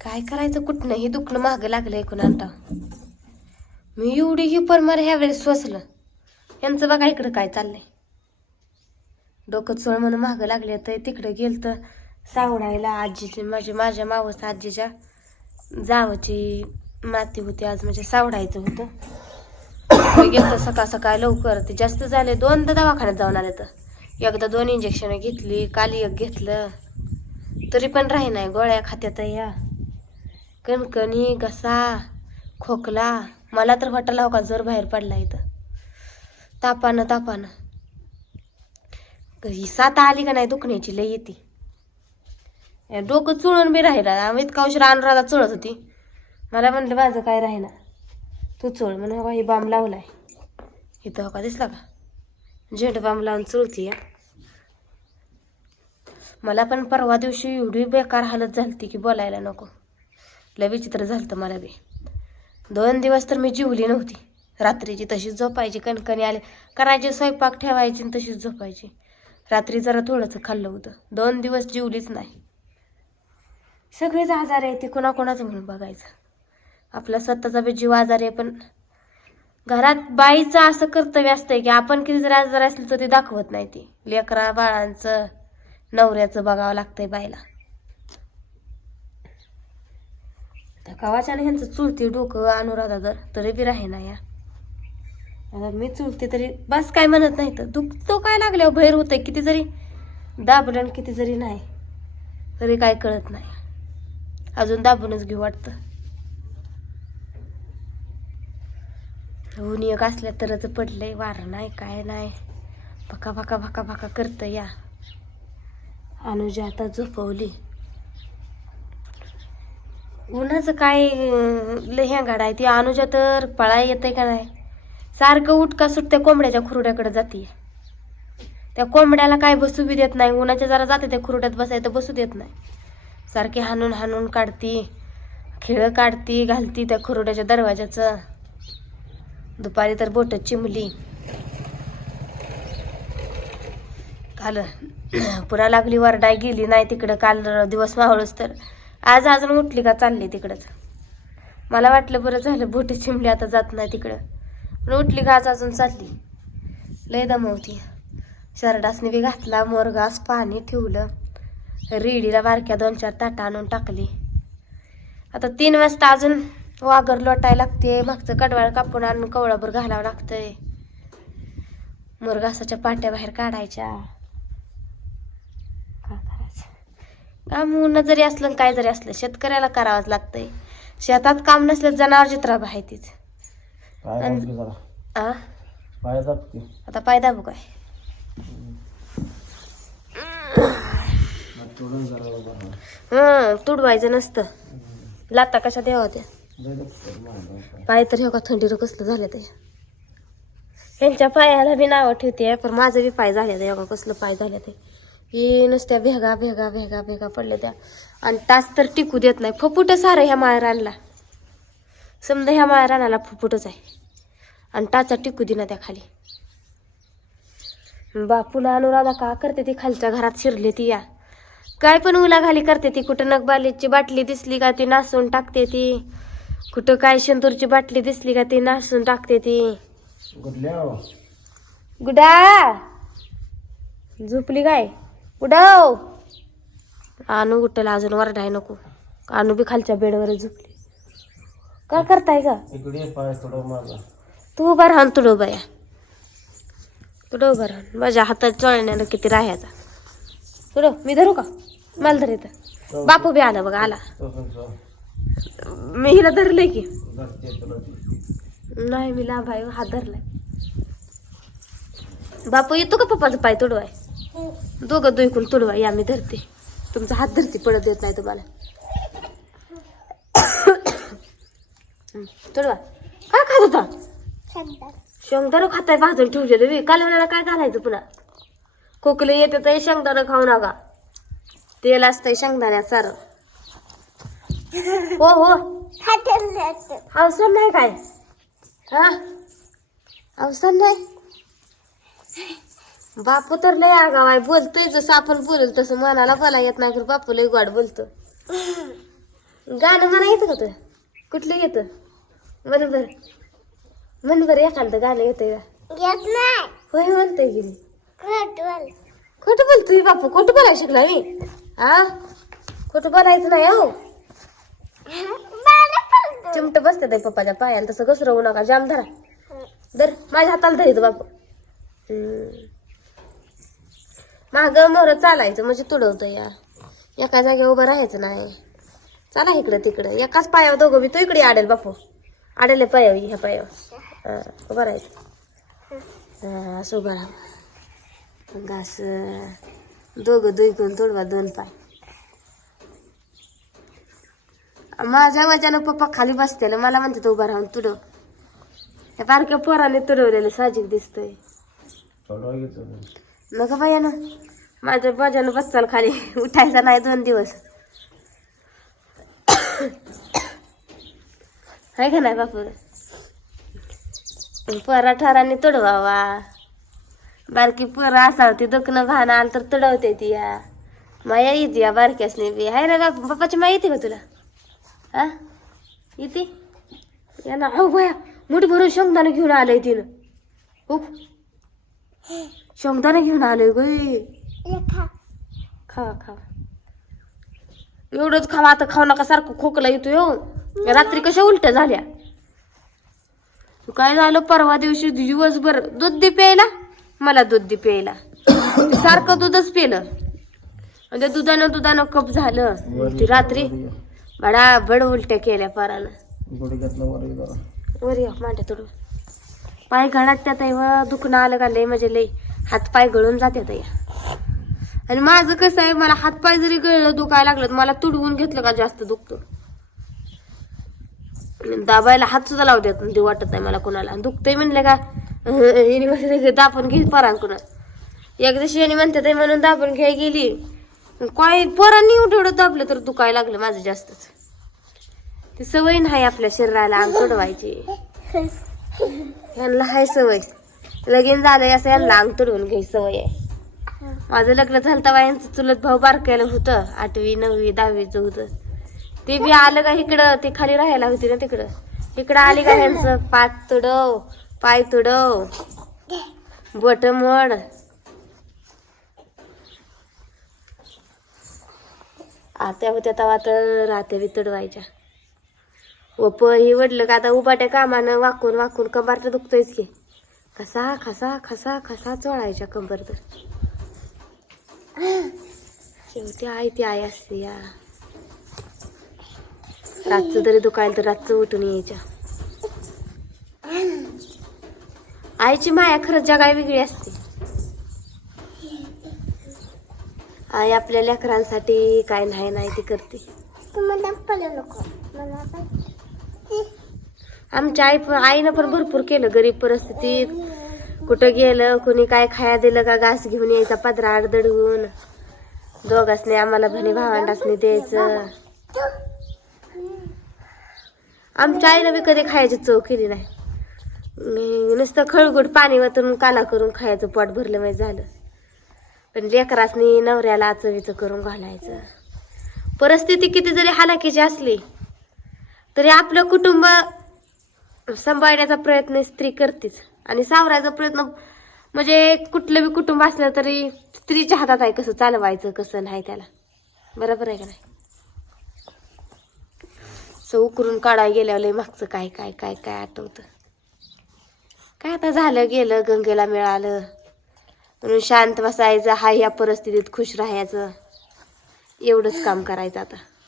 काय करायचं? कुठनं हे दुखणं मागं लागलं ऐकून आणता मी एवढी ही परमार ह्या वेळेस सोसलं यांचं बघा इकडं काय चाललंय. डोकं चोळ म्हणून मागं लागले तर तिकडं गेलं तर सावडायला आजीची माझी माझ्या मावस आजीच्या जावची माती होती आज म्हणजे सावडायचं होतं. गेलं सकाळ सकाळ लवकर. ते जास्त झाले दोनदा दवाखान्यात जाऊन आले तर. एकदा दोन इंजेक्शन घेतली काल एक घेतलं. तरी पण राही नाही गोळ्या खात्यात या कणकणी घसा खोकला. मला तर वाटायला हो का जर बाहेर पडला इथं. तापानं तापानं. ही सात आली का नाही दुखण्याची लई येते. या डोकं चुळून बी राहिला. आम्ही इतका उशीर अनुराधा चुळत होती? मला म्हणलं माझं काय राहिना? तू चुळ. म्हण हो का ही बाम लावलाय. इथं हो का दिसला का? झेंड बाम लावून चुळती या. मला पण परवा दिवशी एवढी बेकार हालत झालती की बोलायला नको. लय विचित्र झालतं मला बी. दोन दिवस तर मी जिवली नव्हती. रात्रीची तशीच झोपायची कणकणी आले. करायची स्वयंपाक ठेवायची आणि तशीच झोपायची. रात्री जरा थोडंसं खाल्लं होतं. दोन दिवस जिवलीच नाही. सगळेच आजार आहे ते कोणाकोणाचं म्हणून बघायचं. आपला स्वतःचा बी जीव आजार आहे पण घरात बाईचं असं कर्तव्य असतंय की आपण किती जरी आजार असलं तर ते दाखवत नाही ती. लेकरा बाळांचं नवऱ्याचं बघावं लागतंय बाईला. त्या कवाच्याने ह्यांचं चुलती डोकं अनुराधा जर तरी बी राही ना या. आता मी चुलते तरी बस काय म्हणत नाही तर दुख तो काय लागल्यावर भैर आहे किती जरी दाबलं आणि किती जरी नाही तरी काय कळत नाही. अजून दाबूनच घेऊ वाटतं. ऊन एक असल्या तरच पडलंय वारं नाही काय नाही. भका भका भका भका करतं या. अनुजा आता झोपवली. उन्हाचं काय लह्या गाडा आहे. ती अनुजा तर पळाय येते का नाही? सारखं उठका सुट त्या कोंबड्याच्या खुरड्याकडे जाते त्या कोंबड्याला काय बसू बी देत नाही. उन्हाच्या जरा जाते त्या खुरड्यात बसायचं बसू देत नाही. सारखी हाणून हाणून काढती खिळं काढती घालती त्या खुरड्याच्या दरवाजाचं दुपारी तर बोट चिमली. काल पुन्हा लागली वरडाय गेली. नाही तिकडं काल दिवस मावळच तर. आज अजून उठली का? चालली तिकडंच. मला वाटलं बरं झालं बोटी चिमली आता जात नाही तिकडं. पण उठली का आज अजून चालली. लय दमवती. शरडासने बी घातला मोरगास पाणी ठेवलं. रेडीला बारक्या दोन चार ताटा आणून टाकली. आता तीन वाजता अजून वाघर लोटायला लागते. मागचं कडवाळ कापून आणून कवळाभर घालावं लागतंय. मुरगासाच्या पाट्या बाहेर काढायच्या काय करायचं काम ऊन जरी असलं काय जरी असलं शेतकऱ्याला करावंच लागतंय. शेतात काम नसलं जनावर चित्रा आहे तीच. आ? आता पाय दाबू काय. हं तुडवायचं नसतं. लाता कशा द्यावा त्या? पाय. तर हो का थंडीनं कसलं झालं ते. ह्यांच्या पायाला मी नावं ठेवते पण माझं बी पाय झाले ते का कसलं पाय झाले ते. हे नुसत्या भेगा भेगा भेगा भेगा पडल्या त्या. आणि तास तर टिकू देत नाही. फुफुट सारं ह्या माळरानला समजा ह्या माळरानाला फुफुटच आहे. आणि टाचा टिकू दिना त्या खाली. बापूला अनुराधा का करते ती? खालच्या घरात शिरली ती या. काय पण उला घाली करते ती. कुठं नगबालीची बाटली दिसली का ती? नासून टाकते ती. कुठं काय शेंतूरची बाटली दिसली का ती? नासून टाकते ती. हो? गुडा! झोपली काय? उडाव आणू उठल अजून वरडाय नको. आणू बी खालच्या बेडवर झोपली. काय करताय का इकडे ये पाय थोडं माझा तू उभा राहून तुडो बाया तुडो उभा राहून माझ्या हातात चळण्यानं किती राहायचा तुडो मी धरू का? मला धर इथं. बापू बी आला बघा आला. मी हिला धरलंय की. नाही मी लांब आहे हात धरलाय. बापू येतो का पप्पाचा पाय तुडवाय? दोघं दुईकून तुडवा या मी धरते. तुमचा हात धरती पडत देत नाही तुम्हाला. तुडवा. काय खात होता? शेंगदाणं खाताय भाजून ठेवले बी. कालवणाला काय घालायचं पुन्हा? खोकले येते तर शेंगदाणं खाऊ नका. तेल असतंय शेंगदाण्यात सारं. हो हो. अवसर नाही काय? हा? अवसर नाही? बापू तर लय आगाव आहे. बोलतोय जसं आपण बोलेल तसं मनाला बोला येत नाही बापू लय गोड बोलतो. गाणं म्हणा येतं का तुला कुठलं येतं? म्हण बर. म्हण बरं एखादं गाणं का? येत नाही. होय म्हणतोय की खोटं बोलतोय बापू. खोटं बोलायला शिकला मी. हा खोटं बोलायचं नाही हो. चिमट बसते पप्पाच्या पायाला. तसं घसरवू नका. जाम धरा. धर. माझ्या हाताला धरीत बापू. माग मोर चालायचं म्हणजे तुडवतं या एका जागेवर उभं राहायचं नाही. चला इकडं तिकडं. एकाच पायावर दोघं बी तू इकडे आडेल बापू. आडेल पायावर ह्या पायावर. हां उभं राहायचं. असं उभं राहा. घास दोघं दुई करून तुडवा दोन पाय. माझ्या वजानं पप्पा खाली बसतेलं मला म्हणते उभा राहून तुडव. या बारक्या पोराने तुडवलेलं साहजिक दिसतंय. नका बाया ना माझ्या बाजानं बसचाल खाली. उठायचा नाही दोन दिवस. आहे का नाही बापू? परा ठराने तुडवावा. बारकी पोरं असावं ती दुखणं भान आलं तर तुडवते ती या. माया येते या बारक्यासने बी. आहे ना बापू? बापाची माया येते का तुला? हा? येते? या ना हो भया मुठ भरून शंकदानं घेऊन आलंय तिनं. हो शेंगदाणा घेऊन आलोय ग. खावा खावा एवढंच खावा आता खाऊ नका सारखं खोकला येतोय हो. रात्री कशा उलट्या झाल्या? काय झालं परवा दिवशी दिवसभर दूध दे प्यायला मला दूध दे प्यायला. सारखं दूधच पिलं. म्हणजे दुधानं दुधानं कप झालं. ती रात्री बडाबड उलट्या केल्या पारानं. वर या मांड्या तोडून. पाय घडात त्यात आहे दुखणं आलं का लय म्हणजे लय. हातपाय गळून जातात या आणि माझं कसं आहे मला हातपाय जरी गळलं दुखायला लागलं तर मला तुडवून घेतलं का जास्त दुखतं? दाबायला हात सुद्धा लावू ते वाटत नाही मला कोणाला. दुखतंय म्हणलं का हिने म्हणते दाबून घे परांकुणा कुणा एकदा यांनी म्हणते म्हणून दाबून घ्याय गेली. काय पोरांनी एवढं एवढं दाबलं तर दुखायला लागलं माझं जास्तच. ती सवय नाही आपल्या शरीराला अंग तुडवायची यांना हाय सवय. लगीन झालंय असं यांना अंग तुडवून घ्यायची सवय आहे. माझं लग्न झालं तेव्हा यांचं चुलत भाऊ बारकायला होतं आठवी नववी दहावीचं होतं. ते बी आलं का इकडं ते खाली राहायला होती ना तिकडं. इकडं आली का यांचं पाठ तुडव पाय तुडव बोट मोड. आत्या होत्या तेव्हा तर राहते बी तुडवायच्या. प हे वडलं का आता उभाट्या कामानं वाकून वाकून कंबार तर दुखतोयच की. खसा खसा खसा खसा चोळायच्या कंबर तर. शेवटी आई ती आई असते या. रातचं तरी दुखायला तर रातचं उठून यायच्या. आईची माया खरंच जगाय वेगळी असते. आई आपल्या लेकरांसाठी काय नाही नाही ती करते तुम्हाला पडलं नको मला पण आमच्या आई पण आईनं पण भरपूर केलं गरीब परिस्थितीत. कुठं गेलं कोणी काय खाया दिलं का घास घेऊन यायचा पदरा अडदडून दडवून आम्हाला भणी भावंडासनी द्यायचं. आमच्या आईनं बी कधी खायची चव केली नाही. नुसतं खळगुट पाणी वातून काला करून खायचं पोट भरलं माहिती झालं. पण लेकरासनी नवऱ्याला चवीचं करून घालायचं. परिस्थिती किती जरी हालाकीची असली तरी आपलं कुटुंब सांभाळण्याचा प्रयत्न स्त्री करतेच. आणि सावरायचा प्रयत्न म्हणजे कुठलं बी कुटुंब असलं तरी स्त्रीच्या हातात आहे कसं चालवायचं कसं नाही त्याला. बरोबर आहे का नाही? सो उकरून काढायला गेल्यावर मागचं काय काय काय काय आठवतं. काय आता झालं गेलं गंगेला मिळालं. म्हणून शांत बसायचं हा या परिस्थितीत खुश राहायचं. एवढंच काम करायचं आता.